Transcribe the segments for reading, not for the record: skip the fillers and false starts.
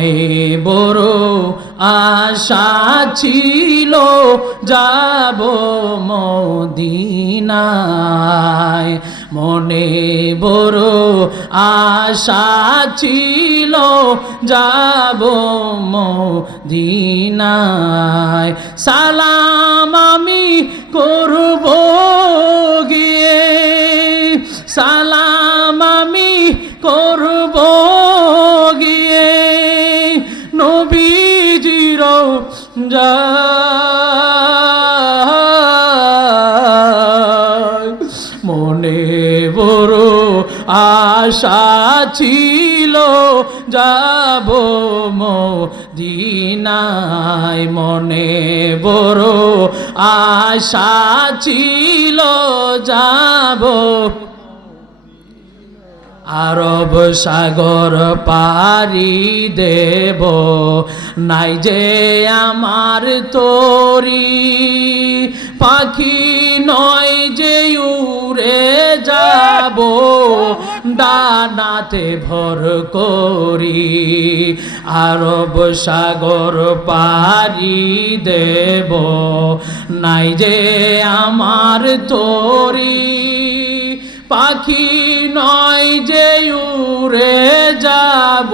মনে বড় আশা ছিল যাব মদিনায়, মনে বড় আশা ছিল যাব মদিনায়। সালাম আমি করব গিয়ে, সালাম আমি করব গিয়ে নবীজির যায়। মনে বড় আশা ছিল যাব মদিনায়, মনে বড় আশা ছিল যাব। আরব সাগর পারি দেব নাই যে আমার তরি, পাখি নয় যে উড়ে যাব ডানাতে ভর করি। আরব সাগর পারি দেব নাই যে আমার তরি, পাখি নয় যে উড়ে যাব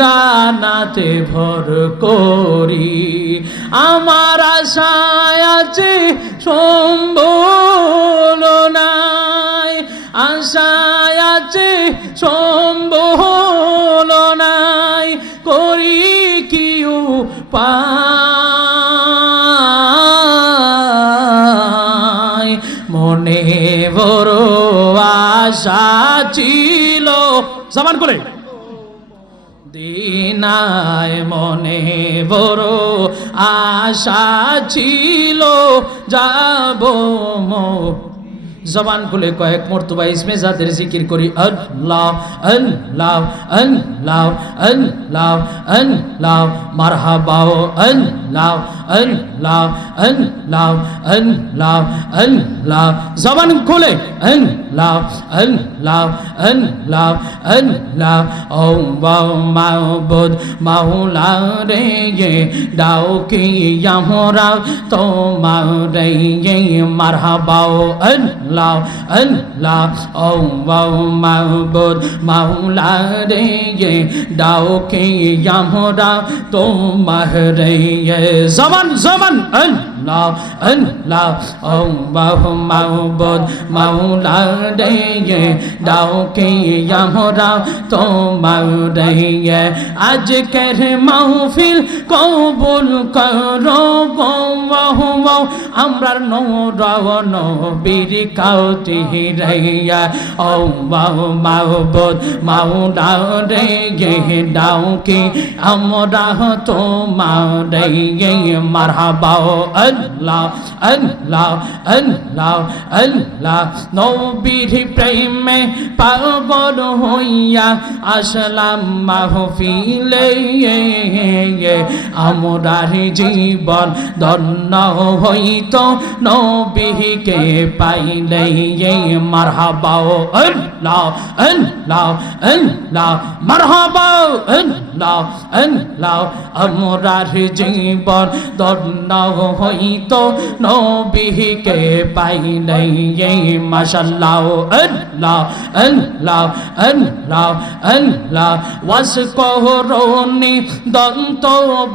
ডানাতে ভর করি। আমার আশায় আছে সম্বল নাই, আশায় আছে সম্বল নাই, করি কি উপায়। মনে বড় আশা ছিল, জবান করে দিনায়, মনে বড় আশা ছিল যাব জবান খুলে কয়েক মর্তবা ইসমে জাতের জিকির করি। আল্লাহ আল্লাহ আল্লাহ আল্লাহ আল্লাহ মারহাবা, আল্লাহ আল্লাহ আল্লাহ আল্লাহ আল্লাহ, জবান খুলে আল্লাহ আল্লাহ আল্লাহ আল্লাহ। ও মাবুদ মাওলা রে দাও কি আমরা তোমারে মারহাবা, আল্লাহ আল্লাহ। ও মাবুদ মাওলা রে দাও কি আমরা তোমারে, জবান জবান আল্লাহ আল্লাহ। ও মাবুদ মাওলা রে দাও কি আমরা তোমারে, আজকের মাহফিল কবুল করো গো, আমরার নবীর কাউতি রাইয়া। ও মাবুদ মাওলা রে দাও কি আমরা তোমারে মারহাবা, আল্লাহ আল্লাহ আল্লাহ আল্লাহ। নবীর প্রেমে পাগল হইয়া আসলাম মাহফিলে, আমরার জীবন ধন্য হইত নবীকে পাইলে মারহাবা, আল্লাহ আল্লাহ আল্লাহ মারহাবা, আল্লাহ আল্লাহ। আমরার জীবন ধন্য হইত নবীকে পাইলে মাশাআল্লাহ, আল্লাহ আল্লাহ আল্লাহ আল্লাহ। ওয়াস করনি দন্ত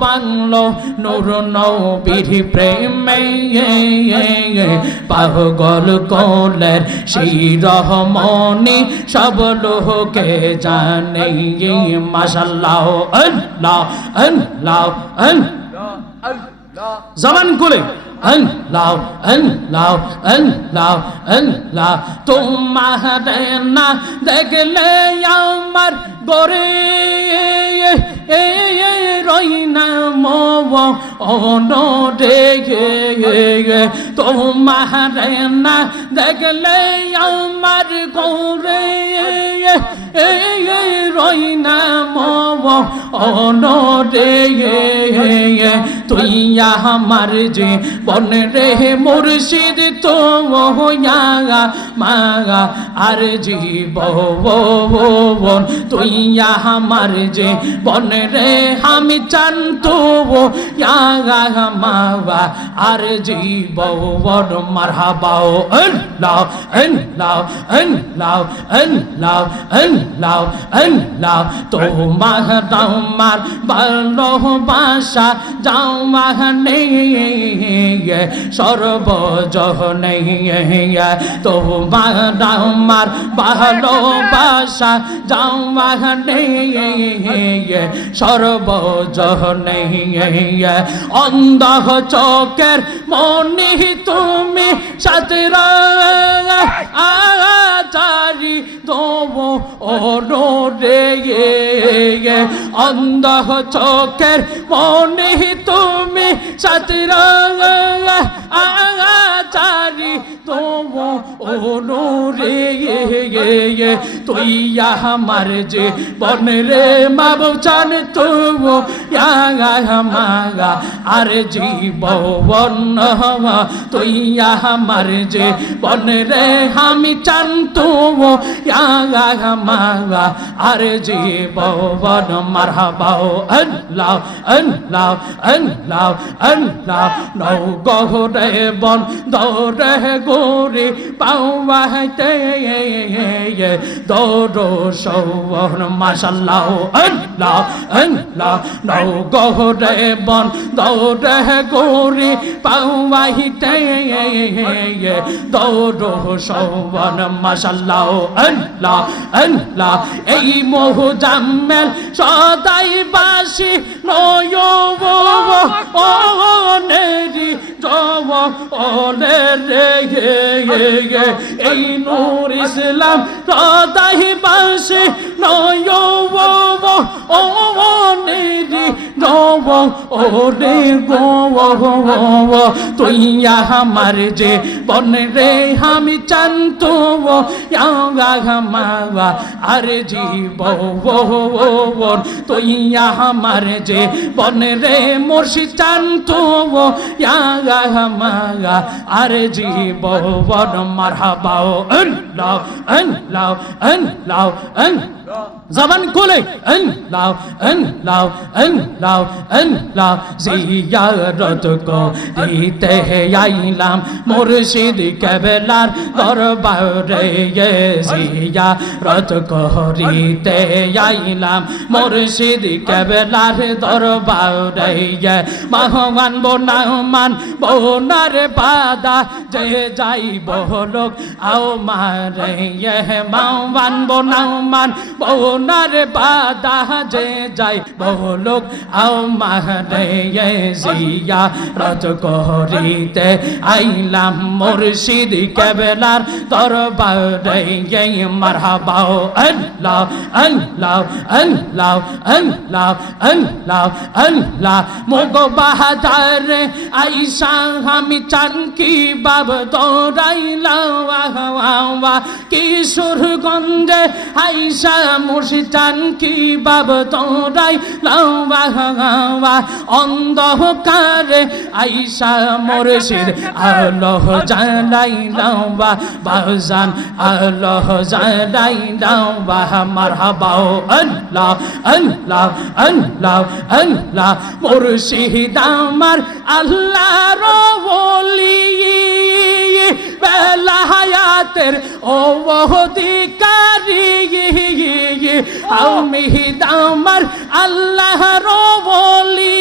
বাংলো নূর নবীর প্রেমে, পাগল কোলের সেই রহমনি সব লোকে জানে মাশাআল্লাহ, আল্লাহ আল্লাহ আল্লাহ। জবান খুলে আল্লাহ আল্লাহ আল্লাহ আল্লাহ। তোমারে না দেখলে আমার গরে রই না মনে, তোমারে না দেখলে আমার গরে রই না মনে, তুই আমার যে বন রে মুর্শিদ তো মাগা আর জীবন তুই আমার যে বন রে আমি চান তো মাওয়া আর জীবন মারহাবাও আল্লাহ আল্লাহ আল্লাহ আল্লাহ আল্লাহ আল্লাহ তোমার আমার ভালোবাসা যাওয়ানে সর্বজনে তোমার আমার ভালোবাসা যাওয়ানে সর্বজনে অন্ধ চোখের মনি তুমি সাতরা আচারি দোব রে অন্ধ চোখের মনি তুমি সাতরা আচারি দোব রে তুই আমার যে বন রে মাবচান তবু মাগা আর জীবন তুই আমার যে বন রে আমি চান তবু মাগা আর জীবন মারহাবাও আল্লাহ আল্লাহ আল্লাহ আল্লাহ নৌ গহরে বন দৌড়ে গোরে পাওয়াতে দৌড় সৌবন মাশাল্লাহ আল্লাহ আল্লাহ নৌ গহরে বন দৌড়ে গোরে পাওয়াইতে দৌড় সৌবন মাশাল্লাহ আল্লাহ আল্লাহ এই মোহ জাম্মেল সদাই বাসি নয় ও নেরি জব ওলে রে এই নূর ইসলাম সদাই বাসি নয় ও নেরি জব ওরে গো তুই আমার যে বন রে আমি চান্তু মাওয়া আর জীবন তুই আমার যে বন রে মুর্শিদ চান্তু মাওয়া আর জীবন মারহাবাও আল্লাহ আল্লাহ আল্লাহ জবান খুলে আল্লাহ আল্লাহ আল্লাহ আল্লাহ জিয়ারত কো দিতে আইলাম মুর্শিদ কেবলার দরবারে জিয়ারত করিতে আইলাম মুর্শিদ কেবলার দরবারে মহমান বোনামান বোনার বাদা যে যাই বহলোক আও মারে মহমান বোনামান বোনার বাদা যে যাই বহুলোক আও মারে জিয়ারত করিতে আইলাম মুর্শিদ কেবলার দরবারে মারহাবাও আল্লাহ আল্লাহ আল্লাহ আল্লাহ আল্লাহ আল্লাহ মোগো বাহাদার আইসা আমি চানকি বাব দৌড়াইলাম কিশোরগঞ্জে আইসা মুর্শিদ চানকি বাব দৌড়াইলাম অন্ধকারে আইসা মুর্শিদ আল্লাহ জানাইলাম বাজান আল্লাহ জানাইলাম মারহাবাও আল্লাহ আল্লাহ আল্লাহ আল্লাহ মুর্শিদ আমার আল্লাহর ওলি বেলা হায়াতের ও অধিকারী আমি আমার আল্লাহর ওলি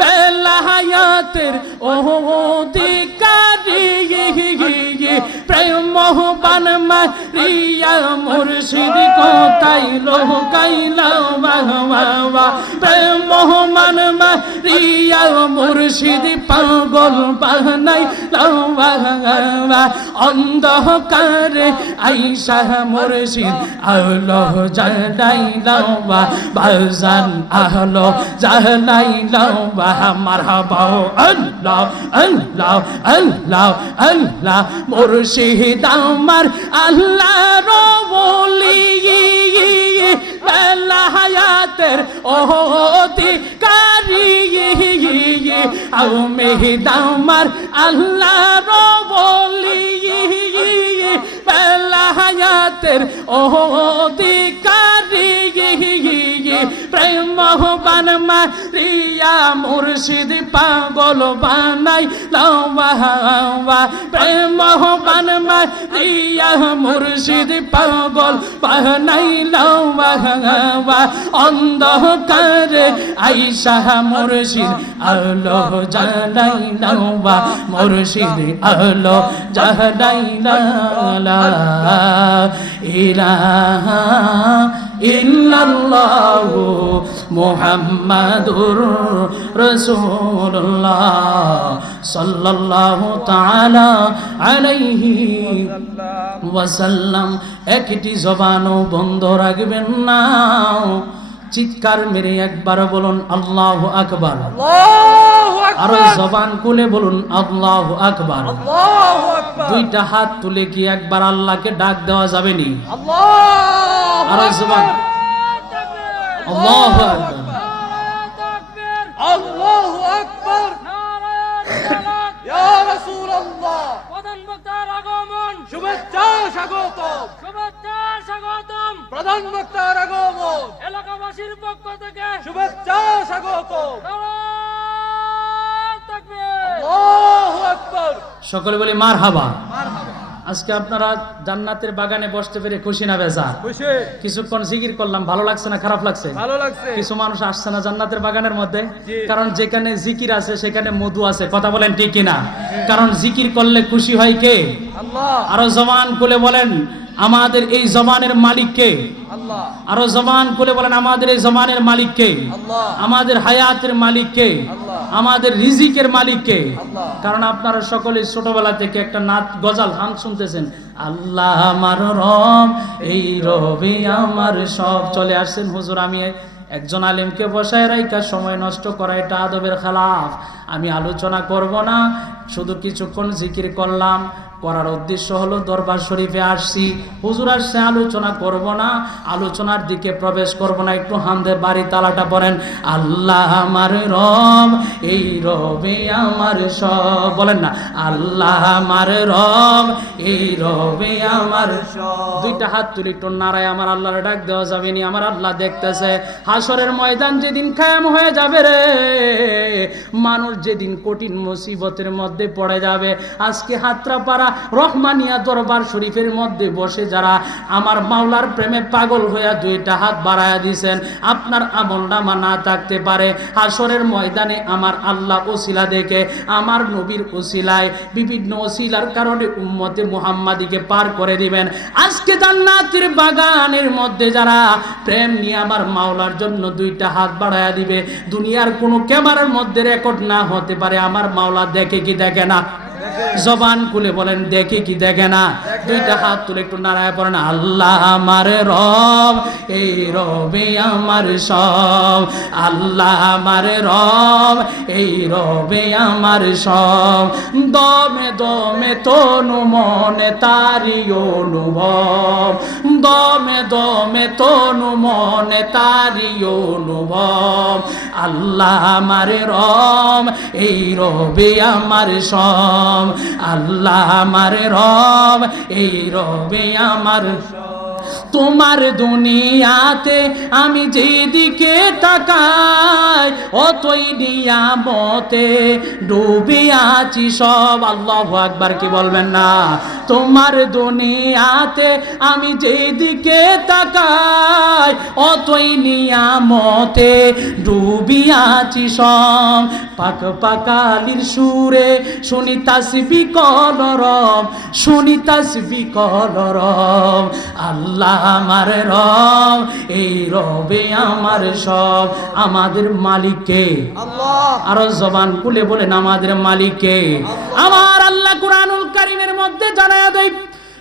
বেলা হায়াতের ও অধিকারী প্রেম বান মারিয়া মুর্শিদ কোথায় লোকাইলাম বাবা প্রেম মান মারিয়া মুর্শিদ পাগল বানাইলাম বাবা অন্ধকারে আইসা মুর্শিদ আলো জানাইলাম বাজান আলো জানাইলাম মারহাবাও আল্লাহ আল্লাহ আল্লাহ আল্লাহ মুর্শিদ আমার আল্লাহর ওলি বেলা হায়াতের অধিকারী আমি দামার আল্লাহর বলি বেলায়াতের অধিকারী প্রেম বানমারিয়া মুর্শিদ পাগল বানাই লওয়া প্রেম বানমারিয়া মুর্শিদ পাগল বানাই লওয়া অন্ধকারে আইসা মুর্শিদ আলো জানাই লওয়া মুর্শিদ আলো জানাই লা ইলাহা ইল্লাল্লাহু মুহাম্মাদুর রাসূলুল্লাহ সাল্লাল্লাহু তাআলা আলাইহি ওয়াসাল্লাম। একটি জবানও বন্ধ রাখবেন না, চিৎকার মেরে একবার বলুন আল্লাহু আকবার, আরো জবান খুলে বলুন আল্লাহু আকবার। দুইটা হাত তুলে কি একবার আল্লাহকে ডাক দেওয়া যাবে নি? আরো জবান আল্লাহু আকবার, আল্লাহু আকবার, ইয়া রাসূলুল্লাহ। প্রধান বক্তার আগমন, শুভেচ্ছা স্বাগতম, শুভেচ্ছা স্বাগতম। প্রধান বক্তার আগমন, এলাকাবাসীর পক্ষ থেকে শুভেচ্ছা স্বাগতম। আল্লাহু আকবার, সকলে বলি মারহাবা। আজকে আপনারা জান্নাতের বাগানে বসতে পেরে খুশি না বেজা? খুশি। কিছুক্ষণ জিকির করলাম, ভালো লাগছে না খারাপ লাগছে? ভালো লাগছে। কিছু মানুষ আসছে না জান্নাতের বাগানের মধ্যে, কারণ যেখানে জিকির আছে সেখানে মধু আছে। কথা বলেন ঠিক কিনা? কারণ জিকির করলে খুশি হয় কে? আল্লাহ। আরো জবান খুলে বলেন আমাদের এই জবানের মালিক কে? আল্লাহ। আরো জবান খুলে বলেন আমাদের এই জবানের মালিক কে? আল্লাহ। আমাদের হায়াতের মালিক কে? আল্লাহ। আমাদের রিজিকের মালিক কে? আল্লাহ। কারণ আপনারা সকলে ছোটবেলা থেকে একটা নাচ গজাল গান শুনতেছেন, আল্লাহ আমার রব, এই রবি আমার সব। চলে আসছেন হুজুর আমি একজন আলেমকে বসায় রাইকা সময় নষ্ট করা এটা আদবের খেলাফ। আমি আলোচনা করব না, শুধু কিছুক্ষণ জিকির করলাম। করার উদ্দেশ্য হলো দরবার শরীফে আসছি, হুজুর আসছে, আলোচনা করব না, আলোচনার দিকে প্রবেশ করব না। একটু হামদের বাড়ি তালাটা পড়েন, আল্লাহ আমার রব, এই রবে আমার সব। বলেন না আল্লাহ আমার রব, এই রবে আমার সব। দুইটা হাত তুলি একটু নারায় আমার আল্লাহর ডাক দেওয়া যাবে নি? আমার আল্লাহ দেখতেছে। হাসরের ময়দান যেদিন কায়েম হয়ে যাবে রে, মানুষ যেদিন কঠিন মুসিবতের মধ্যে পড়ে যাবে, আজকে হাতরাপাড়া রহমানিয়া দরবার শরীফের মধ্যে বসে যারা আমার মাওলার প্রেমে পাগল হইয়া দুইটা হাত বাড়ায়া দিয়েছেন, আপনার আমলনামা না থাকতে পারে, হাসরের ময়দানে আমার আল্লাহ ওসিলা দেখে, আমার নবীর ওসিলায়, বিভিন্ন ওসিলার কারণে উম্মতে মুহাম্মাদিকে পার করে দিবেন। আজকে জান্নাতের বাগানের মধ্যে যারা প্রেম নিয়ে আমার মাওলার জন্য দুইটা হাত বাড়ায়া দিবে, দুনিয়ার কোনো ক্যামেরার মধ্যে রেকর্ড না হতে পারে, আমার মাওলা দেখে কি দেখে না? জবান খুলে বলেন দেখে কি দেখে না? দুইটা হাত তুলে একটু নারায় পড়েন, আল্লাহ আমার রব, এই রবে আমার সব। আল্লাহ আমার রব, এই রবে আমার সব। দমে দমে তনু মনে তারি অনুভব, দমে দমে তনু মনে তারি অনুভব। আল্লাহ আমার রব, এই রবে আমার সব। আল্লাহ আমার রব, এই রবে আমার। তোমার দুনিয়াতে আমি যেদিকে তাকাই, অতই নিয়ামতে ডুবে আছি সব। আল্লাহু আকবার কি বলবেন না? তোমার দুনিয়াতে আমি যেদিকে তাকাই, অতই নিয়ামতে ডুবে আছি সব। পাক পাকালির সুরে শুনি তাসবিহ কলরব, শুনি তাসবিহ কলরব। আল্লাহ আমার রব, এই রবে আমার সব। আমাদের মালিক কে? আল্লাহ। আরো জবান খুলে বলেন আমাদের মালিক কে? আমার আল্লাহ কুরআনুল কারীমের মধ্যে জানায়া দেয়,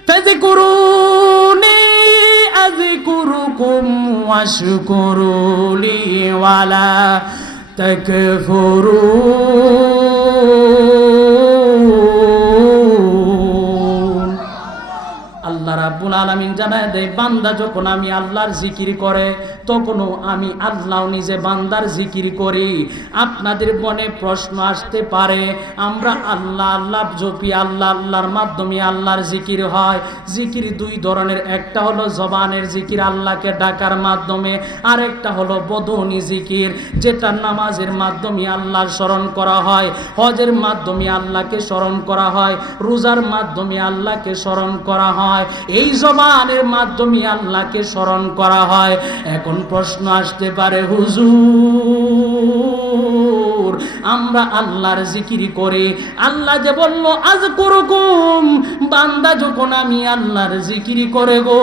ফাযকুরুনি আযকুরুকুম ওয়াশকুরুলি ওয়ালা তাকফুরুন। আল্লাহ রাব্বুল রাব্বুল আলামিন জানায় দেয়, বান্দা যখন আমি আল্লাহর জিকির করে তখনও আমি আল্লাহ নিজে বান্দার জিকির করি। আপনাদের মনে প্রশ্ন আসতে পারে, আমরা আল্লাহ আল্লাহ জপি, আল্লাহ আল্লাহর মাধ্যমে আল্লাহর জিকির হয়। জিকির দুই ধরনের, একটা হলো জবানের জিকির আল্লাহকে ডাকার মাধ্যমে, আর একটা হলো বদনি জিকির যেটা নামাজের মাধ্যমে আল্লাহর স্মরণ করা হয়, হজের মাধ্যমে আল্লাহকে স্মরণ করা হয়, রোজার মাধ্যমে আল্লাহকে স্মরণ করা হয়, এই জবানের মাধ্যমে আল্লাহকে স্মরণ করা হয়। এখন প্রশ্ন আসতে পারে, হুজুর আমরা আল্লাহর জিকির করি, আল্লাহ যে বলল আযকুরুকুম, বান্দা যখন আমি আল্লাহর জিকির করে গো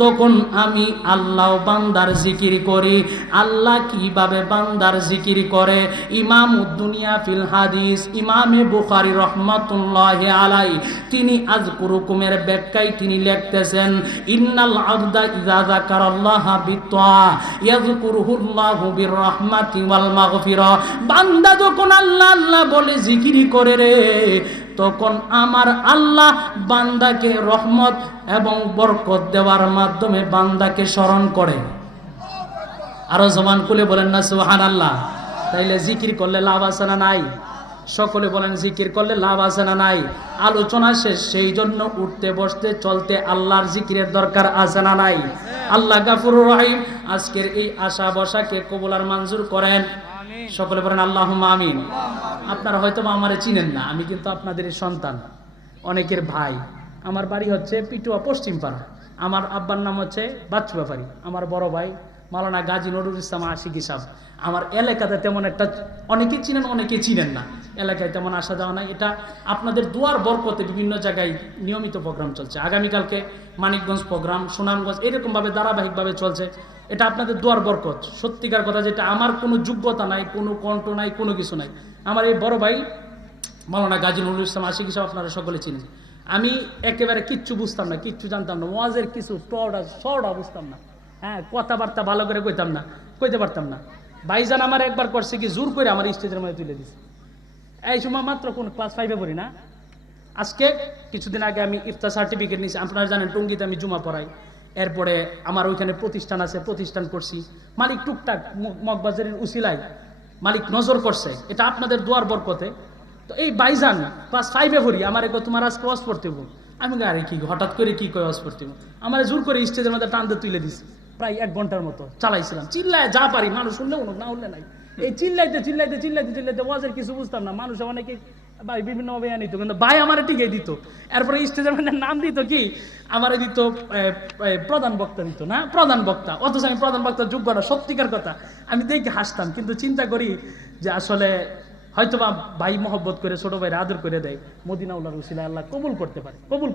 তখন আমি আল্লাহ বান্দার জিকির করি। আল্লাহ কিভাবে বান্দার জিকির করে? ইমামুদ দুনিয়া ফিল হাদিস ইমামে বুখারী রহমাতুল্লাহি আলাইহি তিনি আযকুরুকুমের ব্যাখ্যায় তিনি লিখতেছেন, ইন্নাল আবদা ইযা যাকারাল্লাহা বিত্তা ইয়াযকুরুহুল্লাহু বিররহমাতি ওয়াল মাগফিরা, বান্দা যখন আল্লাহ আল্লাহ বলে জিকির করে রে তখন আমার আল্লাহ বান্দাকে রহমত এবং বরকত দেওয়ার মাধ্যমে বান্দাকে স্মরণ করে। আরো জবান খুলে বলেন না সুবহানাল্লাহ। তাইলে জিকির করলে লাভ আছে না নাই? সকলে বলেন জিকির করলে লাভ আছে না নাই? আলোচনা শেষ, সেই জন্য উঠতে বসতে চলতে আল্লাহর জিকিরের দরকার আছে না নাই? আল্লাহ গাফুরুর রহিম আজকের এই আশা বসাকে কবুল আর মঞ্জুর করেন। সকলে বলেন আল্লাহুম্মা আমিন। আপনারা হয়তো আমারে চিনেন না, আমি কিন্তু আপনাদের সন্তান, অনেকের ভাই। আমার বাড়ি হচ্ছে পিটুয়া পশ্চিম পাড়া, আমার আব্বার নাম হচ্ছে বাচ্চু ব্যাপারী, আমার বড় ভাই মাওলানা গাজী নুরুল ইসলাম আশিকি সাহেব। আমার এলাকাতে তেমন একটা, অনেকেই চিনেন অনেকেই চিনেন না, এলাকায় তেমন আসা যাওয়া নাই। এটা আপনাদের দুয়ার বরকতে বিভিন্ন জায়গায় নিয়মিত প্রোগ্রাম চলছে। আগামীকালকে মানিকগঞ্জ প্রোগ্রাম, সুনামগঞ্জ, এরকমভাবে ধারাবাহিকভাবে চলছে। এটা আপনাদের দুয়ার বরকত। সত্যিকার কথা, যেটা আমার কোনো যোগ্যতা নাই, কোনো কণ্ঠ নাই, কোনো কিছু নাই। আমার এই বড় ভাই মাওলানা গাজী নুরুল ইসলাম আশিকি সাহেব আপনারা সকলে চিনেন। আমি একেবারে কিচ্ছু বুঝতাম না, কিচ্ছু জানতাম না, ওয়াজের কিছু সরটা বুঝতাম না, হ্যাঁ কথাবার্তা ভালো করে কইতে পারতাম না। ভাইজান আমার একবার করছে কি, জোর করে আমার স্টেজের মধ্যে তুলে দিছে। এই সময় মাত্র কোন ক্লাস 5-এ পড়ি না। আজকে কিছুদিন আগে আমি ইফতার সার্টিফিকেট নিয়েছি, আপনারা জানেন টঙ্গীতে আমি জুমা পড়াই। এরপরে আমার ওইখানে প্রতিষ্ঠান আছে, প্রতিষ্ঠান করছি। মালিক টুকটাক মগবাজারের উসিলায় মালিক নজর করছে, এটা আপনাদের দুয়ার বরকতে। তো এই ভাইজান ক্লাস 5-এ পড়ি, আমার একবার তোমার আজকে ওয়াজ পড়তে হবো। আমি আরে কি হঠাৎ করে কি কয় ওয়াজ পড়তে হবো, আমার জোর করে স্টেজের মধ্যে টানতে তুলে দিছি। প্রায় 1 ঘন্টার মতো চালাইছিলাম, চিল্লায় যা পারি, মানুষ শুনলে উনুক না উঠলে নাই। এই চিল্লাইতে ওয়াজের কিছু বুঝতাম না। মানুষ অনেকে ভাই বিভিন্ন ভাবে আনিত, কিন্তু ভাই আমার টিকে দিত। এরপরে স্টেজের মধ্যে নাম দিত কি, আমারে দিত প্রধান বক্তা দিত না, প্রধান বক্তা। অথচ আমি প্রধান বক্তার যোগ্য না, সত্যিকার কথা। আমি দেখে হাসতাম, কিন্তু চিন্তা করি যে আসলে হয়তোবা ভাই মহব্বত করে ছোট ভাইয়ের আদর করে দেয়, মদিনা উল্লাহর উসিলায় আল্লাহ কবুল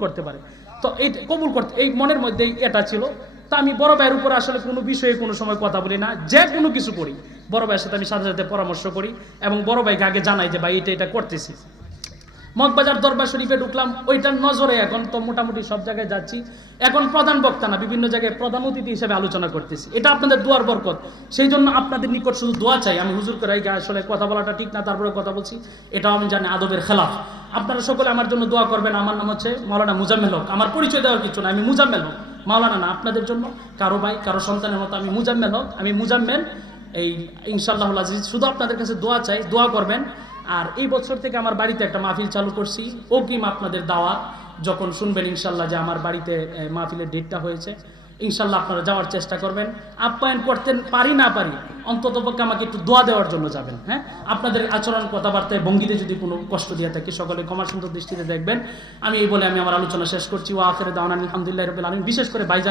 করতে পারে। তো এই কবুল করতে, এই মনের মধ্যেই এটা ছিল। তা আমি বড় ভাইয়ের উপর আসলে কোনো বিষয়ে কোনো সময় কথা বলি না, যে কোনো কিছু করি বড় ভাইয়ের সাথে আমি সাথে সাথে পরামর্শ করি এবং বড় ভাইকে আগে জানাই যে ভাই এটা করতেছি। মগবাজার দরবার শরীফে ঢুকলাম, ওইটার নজরে এখন তো মোটামুটি সব জায়গায় যাচ্ছি। এখন প্রধান বক্তা না, বিভিন্ন জায়গায় প্রধান অতিথি হিসেবে আলোচনা করতেছি। এটা আপনাদের দোয়ার বরকত। সেই জন্য আপনাদের নিকট শুধু দোয়া চাই। আমি হুজুর করে আসলে কথা বলাটা ঠিক না, তারপরে কথা বলছি, এটাও আমি জানি আদবের খেলাফ। আপনারা সকলে আমার জন্য দোয়া করবেন। আমার নাম হচ্ছে মাওলানা মুজাম্মেল হক। আমার পরিচয় দেওয়ার কিছু না, আমি মুজাম্মেল হক, মাওলানা না। আপনাদের জন্য কারো ভাই কারো সন্তানের মতো আমি মুজাম্মেল হক, আমি মুজাম্মেল। এই ইনশাআল্লাহুল আজিজ শুধু আপনাদের কাছে দোয়া চাই, দোয়া করবেন। আর এই বছর থেকে আমার বাড়িতে একটা মাহফিল চালু করছি, অগ্রিম আপনাদের দাওয়াত। যখন শুনবেন ইনশাআল্লাহ যে আমার বাড়িতে মাহফিলের ডেটটা হয়েছে, ইনশাআল্লাহ আপনারা যাওয়ার চেষ্টা করবেন। আপ্যায়ন করতে পারি না পারি, অন্ততপক্ষে আমাকে একটু দোয়া দেওয়ার জন্য যাবেন। হ্যাঁ, আপনাদের আচরণ কথাবার্তায় ভঙ্গিতে যদি কোনো কষ্ট দিয়ে থাকে সকলে ক্ষমা সুন্দর দৃষ্টিতে দেখবেন। আমি এই বলে আমি আমার আলোচনা শেষ করছি। ওয়া আখিরু দাওয়ানা আলহামদুলিল্লাহি রাব্বিল আলামিন। বিশেষ করে ভাইজান